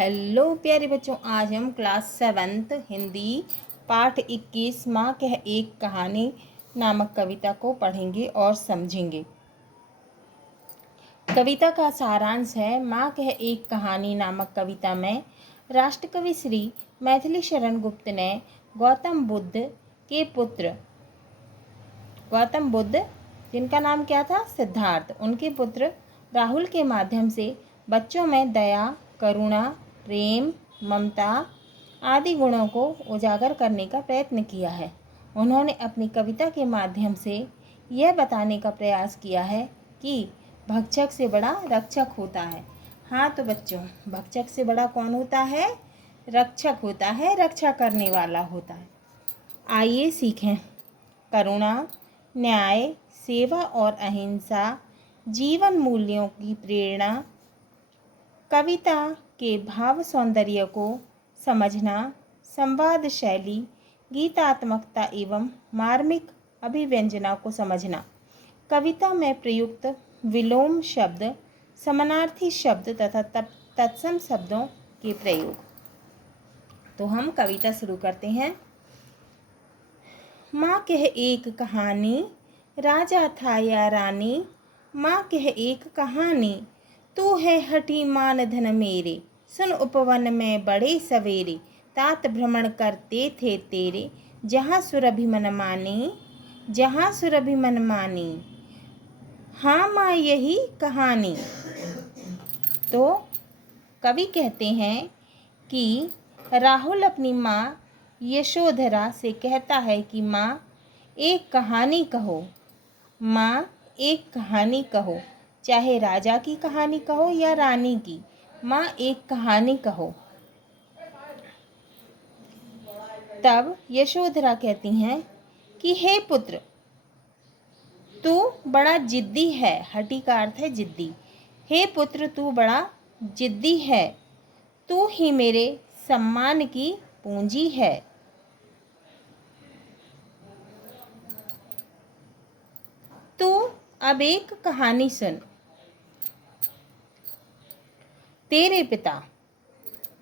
Hello प्यारे बच्चों, आज हम क्लास 7th हिंदी पाठ 21 माँ कह एक कहानी नामक कविता को पढ़ेंगे और समझेंगे। कविता का सारांश है। माँ कह एक कहानी नामक कविता में राष्ट्रकवि श्री मैथिली शरण गुप्त ने गौतम बुद्ध जिनका नाम क्या था, सिद्धार्थ, उनके पुत्र राहुल के माध्यम से बच्चों में दया, करुणा, प्रेम, ममता आदि गुणों को उजागर करने का प्रयत्न किया है। उन्होंने अपनी कविता के माध्यम से यह बताने का प्रयास किया है कि भक्षक से बड़ा रक्षक होता है। हाँ तो बच्चों, भक्षक से बड़ा कौन होता है? रक्षक होता है, रक्षा करने वाला होता है। आइए सीखें। करुणा, न्याय, सेवा और अहिंसा जीवन मूल्यों की प्रेरणा। कविता के भाव सौंदर्य को समझना, संवाद शैली, गीतात्मकता एवं मार्मिक अभिव्यंजना को समझना। कविता में प्रयुक्त विलोम शब्द, समानार्थी शब्द तथा तत्सम शब्दों के प्रयोग। तो हम कविता शुरू करते हैं। माँ कह एक कहानी, राजा था या रानी। माँ कह एक कहानी, तू है हठी मान धन मेरे। सुन उपवन में बड़े सवेरे, तात भ्रमण करते थे तेरे। जहाँ सुरभि मन मानी, जहाँ सुरभि मन मानी। हाँ माँ यही कहानी। तो कवि कहते हैं कि राहुल अपनी माँ यशोधरा से कहता है कि माँ एक कहानी कहो, माँ एक कहानी कहो, चाहे राजा की कहानी कहो या रानी की, माँ एक कहानी कहो। तब यशोधरा कहती हैं कि हे पुत्र, तू बड़ा जिद्दी है। हठी का अर्थ है जिद्दी। हे पुत्र, तू बड़ा जिद्दी है। तू ही मेरे सम्मान की पूंजी है। तू अब एक कहानी सुन। तेरे पिता,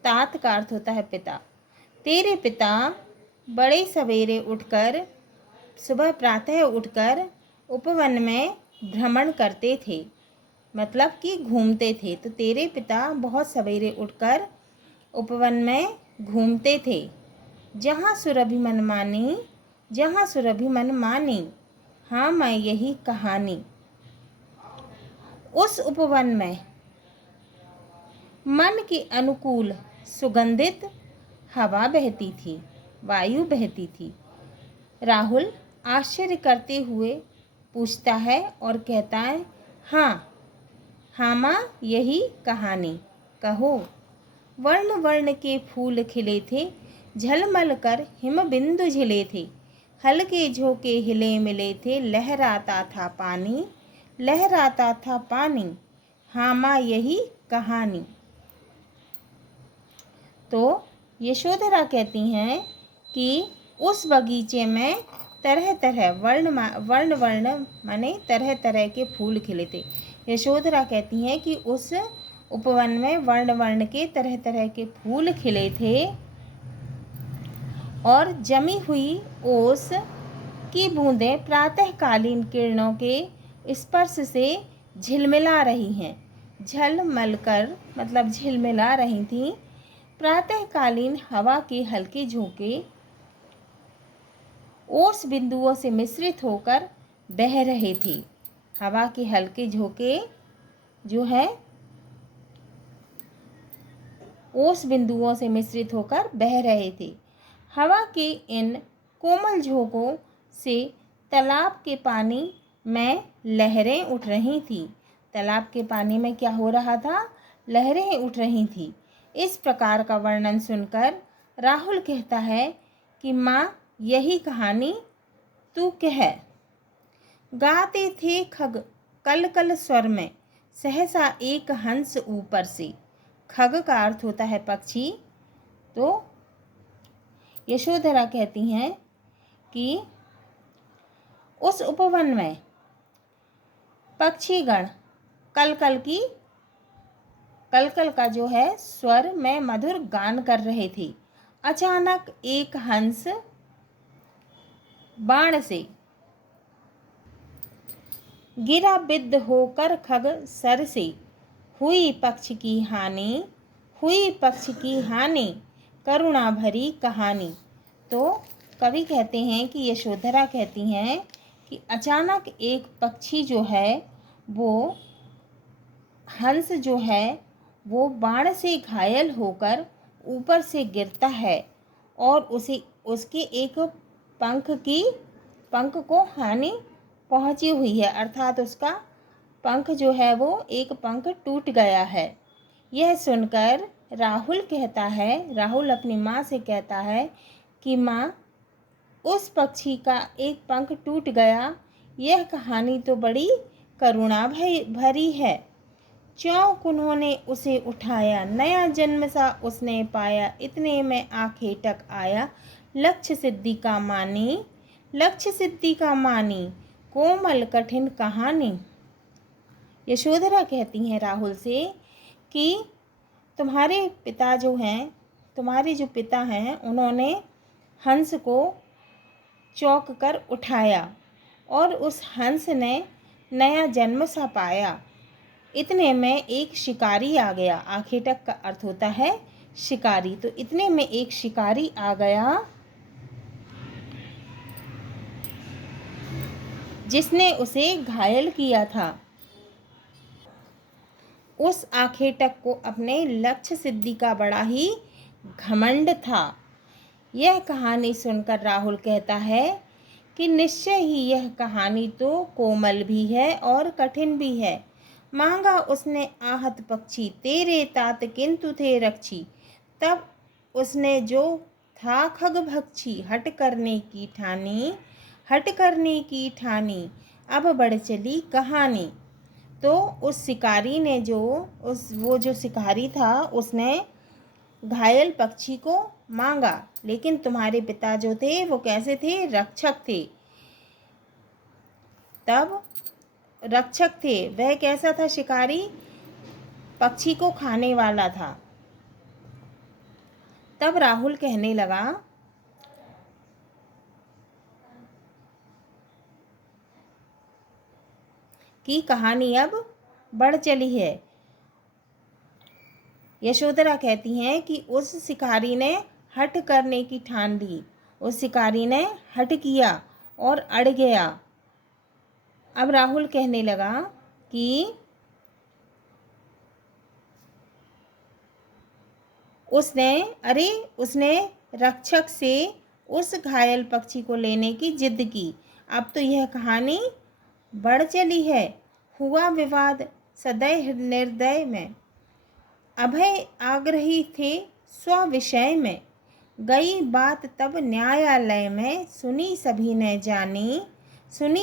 तात का अर्थ होता है पिता। तेरे पिता बड़े सवेरे उठकर, सुबह प्रातः उठकर उपवन में भ्रमण करते थे, मतलब कि घूमते थे। तो तेरे पिता बहुत सवेरे उठकर उपवन में घूमते थे। जहाँ सुरभि मन मानी, जहाँ सुरभि मन मानी। हाँ मैं यही कहानी। उस उपवन में मन के अनुकूल सुगंधित हवा बहती थी, वायु बहती थी। राहुल आश्चर्य करते हुए पूछता है और कहता है, हाँ माँ यही कहानी कहो। वर्ण वर्ण के फूल खिले थे, झलमल कर हिम बिंदु झिले थे। हल्के झोंके हिले मिले थे, लहराता था पानी, लहराता था पानी। हाँ माँ यही कहानी। तो यशोधरा कहती हैं कि उस बगीचे में तरह तरह वर्ण माने तरह तरह के फूल खिले थे। यशोधरा कहती हैं कि उस उपवन में वर्ण वर्ण के तरह तरह के फूल खिले थे और जमी हुई ओस की बूंदें प्रातःकालीन किरणों के स्पर्श से झिलमिला रही हैं। झलमल कर मतलब झिलमिला रही थीं। प्रातःकालीन हवा के हल्के झोंके ओस बिंदुओं से मिश्रित होकर बह रहे थे। हवा के हल्के झोंके जो है ओस बिंदुओं से मिश्रित होकर बह रहे थे। हवा के इन कोमल झोंकों से तालाब के पानी में लहरें उठ रही थीं। तालाब के पानी में क्या हो रहा था? लहरें उठ रही थीं। इस प्रकार का वर्णन सुनकर राहुल कहता है कि माँ यही कहानी तू कह। गाते थे खग कल कल स्वर में, सहसा एक हंस ऊपर से। खग का अर्थ होता है पक्षी। तो यशोधरा कहती हैं कि उस उपवन में पक्षीगण कलकल का जो है स्वर में मधुर गान कर रहे थे। अचानक एक हंस बाण से गिरा, बिद्ध होकर खग सर से। हुई पक्ष की हानि, हुई पक्ष की हानि, करुणा भरी कहानी। तो कवि कहते हैं कि यशोधरा कहती हैं कि अचानक एक पक्षी जो है वो हंस जो है वो बाण से घायल होकर ऊपर से गिरता है और उसके एक पंख को हानि पहुंची हुई है, अर्थात उसका पंख जो है वो एक पंख टूट गया है। यह सुनकर राहुल अपनी माँ से कहता है कि माँ, उस पक्षी का एक पंख टूट गया, यह कहानी तो बड़ी करुणा भरी है। चौंक उन्होंने उसे उठाया, नया जन्म सा उसने पाया, इतने में आखेटक आया, लक्ष्य सिद्धि का मानी, लक्ष्य सिद्धि का मानी, कोमल कठिन कहानी। यशोधरा कहती हैं राहुल से कि तुम्हारे जो पिता हैं उन्होंने हंस को चौंक कर उठाया और उस हंस ने नया जन्म सा पाया। इतने में एक शिकारी आ गया। आखेटक का अर्थ होता है शिकारी। तो इतने में एक शिकारी आ गया जिसने उसे घायल किया था। उस आखेटक को अपने लक्ष्य सिद्धि का बड़ा ही घमंड था। यह कहानी सुनकर राहुल कहता है कि निश्चय ही यह कहानी तो कोमल भी है और कठिन भी है। मांगा उसने आहत पक्षी, तेरे तात किंतु थे रक्षी। तब उसने जो था खग भक्षी, हट करने की ठानी, अब बढ़ चली कहानी। तो उस शिकारी ने वो जो शिकारी था उसने घायल पक्षी को मांगा, लेकिन तुम्हारे पिता जो थे वो कैसे थे? रक्षक थे। तब रक्षक थे, वह कैसा था शिकारी? पक्षी को खाने वाला था। तब राहुल कहने लगा कि कहानी अब बढ़ चली है। यशोधरा कहती हैं कि उस शिकारी ने हट करने की ठान ली, उस शिकारी ने हट किया और अड़ गया। अब राहुल कहने लगा कि उसने रक्षक से उस घायल पक्षी को लेने की जिद की। अब तो यह कहानी बढ़ चली है। हुआ विवाद सदैव निर्दय में, अभय आग्रही थे स्व-विषय में। गई बात तब न्यायालय में, सुनी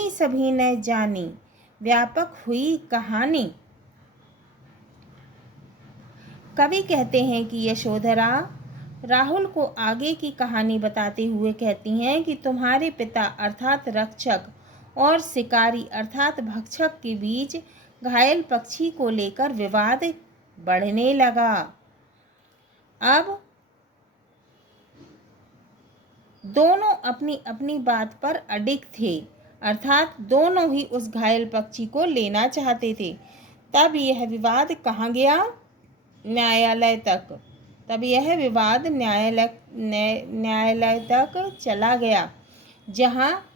सभी ने जानी, व्यापक हुई कहानी। कवि कहते हैं कि यशोधरा राहुल को आगे की कहानी बताते हुए कहती हैं कि तुम्हारे पिता अर्थात रक्षक और शिकारी अर्थात भक्षक के बीच घायल पक्षी को लेकर विवाद बढ़ने लगा। अब दोनों अपनी अपनी बात पर अडिग थे, अर्थात दोनों ही उस घायल पक्षी को लेना चाहते थे। तब यह विवाद कहाँ गया? न्यायालय तक। तब यह विवाद न्यायालय तक चला गया, जहाँ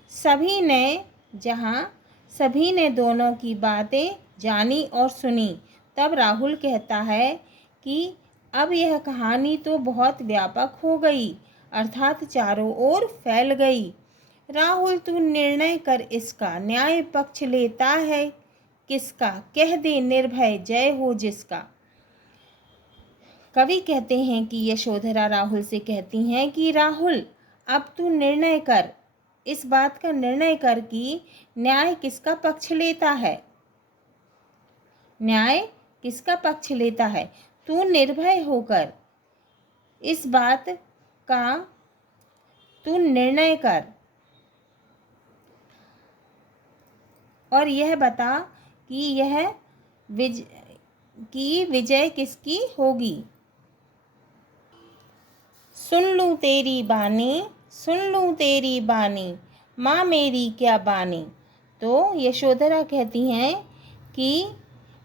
सभी ने दोनों की बातें जानी और सुनी। तब राहुल कहता है कि अब यह कहानी तो बहुत व्यापक हो गई, अर्थात चारों ओर फैल गई। राहुल, तू निर्णय कर इसका, न्याय पक्ष लेता है किसका? कह दे निर्भय जय हो जिसका। कवि कहते हैं कि यशोधरा राहुल से कहती हैं कि राहुल, अब तू निर्णय कर, इस बात का निर्णय कर कि न्याय किसका पक्ष लेता है। न्याय किसका पक्ष लेता है? तू निर्भय होकर इस बात का तू निर्णय कर और यह बता कि की विजय किसकी होगी। सुन लूँ तेरी बानी, सुन लूँ तेरी बानी, माँ मेरी क्या बानी। तो यशोधरा कहती हैं कि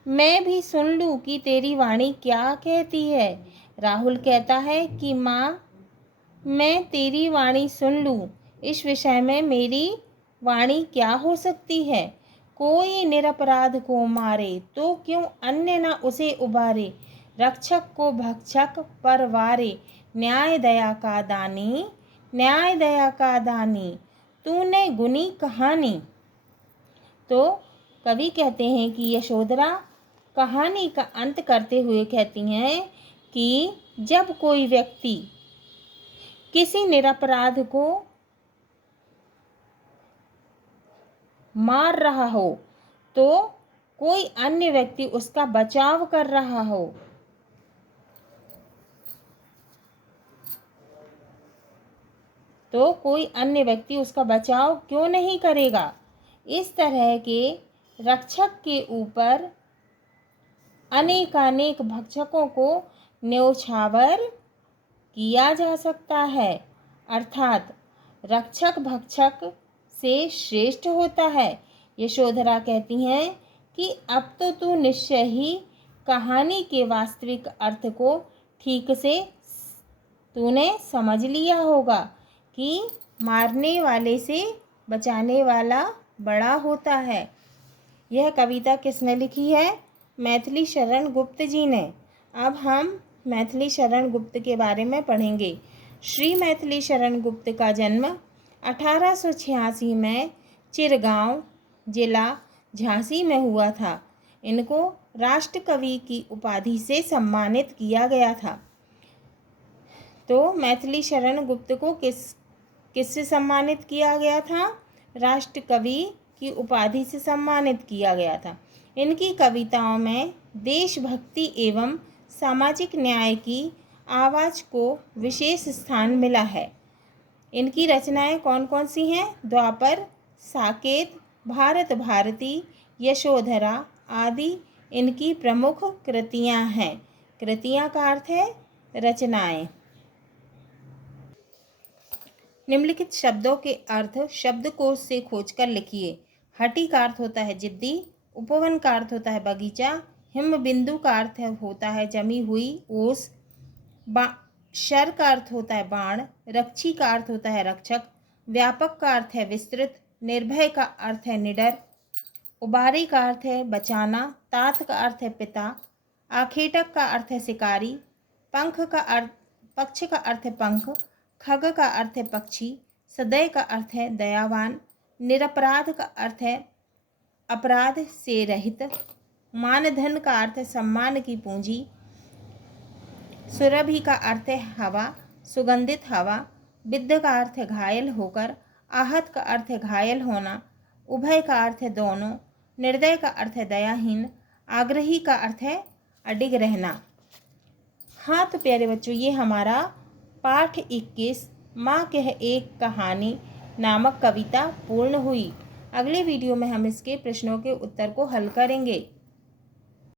मैं भी सुन लूँ कि तेरी वाणी क्या कहती है। राहुल कहता है कि माँ मैं तेरी वाणी सुन लूँ, इस विषय में मेरी वाणी क्या हो सकती है। कोई निरपराध को मारे तो क्यों अन्य न उसे उबारे। रक्षक को भक्षक पर वारे, न्याय दया का दानी, न्याय दया का दानी, तूने गुनी कहानी। तो कवि कहते हैं कि यशोधरा कहानी का अंत करते हुए कहती हैं कि जब कोई व्यक्ति किसी निरपराध को मार रहा हो तो कोई अन्य व्यक्ति उसका बचाव कर रहा हो, तो कोई अन्य व्यक्ति उसका बचाव क्यों नहीं करेगा। इस तरह के रक्षक के ऊपर अनेकानेक भक्षकों को न्योछावर किया जा सकता है, अर्थात रक्षक भक्षक से श्रेष्ठ होता है। यशोधरा कहती हैं कि अब तो तू निश्चय ही कहानी के वास्तविक अर्थ को ठीक से तूने समझ लिया होगा कि मारने वाले से बचाने वाला बड़ा होता है। यह कविता किसने लिखी है? मैथिली शरण गुप्त जी ने। अब हम मैथिली शरण गुप्त के बारे में पढ़ेंगे। श्री मैथिली शरण गुप्त का जन्म 1886 में चिरगांव जिला झांसी में हुआ था। इनको राष्ट्रकवि की उपाधि से सम्मानित किया गया था। तो मैथिली शरण गुप्त को किससे सम्मानित किया गया था? राष्ट्रकवि की उपाधि से सम्मानित किया गया था। इनकी कविताओं में देशभक्ति एवं सामाजिक न्याय की आवाज़ को विशेष स्थान मिला है। इनकी रचनाएं कौन कौन सी हैं? द्वापर, साकेत, भारत भारती, यशोधरा आदि इनकी प्रमुख कृतियां हैं। कृतियां का अर्थ है रचनाएं। निम्नलिखित शब्दों के अर्थ शब्दकोश से खोजकर लिखिए। हटी का अर्थ होता है जिद्दी, उपवन का अर्थ होता है बगीचा, हिम बिंदु का अर्थ होता है जमी हुई ओस, शर का अर्थ होता है बाण, रक्षी का अर्थ होता है रक्षक, व्यापक का अर्थ है विस्तृत, निर्भय का अर्थ है निडर, उबारी का अर्थ है बचाना, तात का अर्थ है पिता, आखेटक का अर्थ है शिकारी, पक्ष का अर्थ है पंख, खग का अर्थ है पक्षी, सदय का अर्थ है दयावान, निरपराध का अर्थ है अपराध से रहित, मानधन का अर्थ है सम्मान की पूंजी, सुरभि का अर्थ है हवा, सुगंधित हवा, विद्ध का अर्थ है घायल होकर, आहत का अर्थ है घायल होना, उभय का अर्थ है दोनों, निर्दय का अर्थ है दयाहीन, आग्रही का अर्थ है अडिग रहना। हाँ तो प्यारे बच्चों, ये हमारा पाठ 21 माँ कह एक कहानी नामक कविता पूर्ण हुई। अगले वीडियो में हम इसके प्रश्नों के उत्तर को हल करेंगे।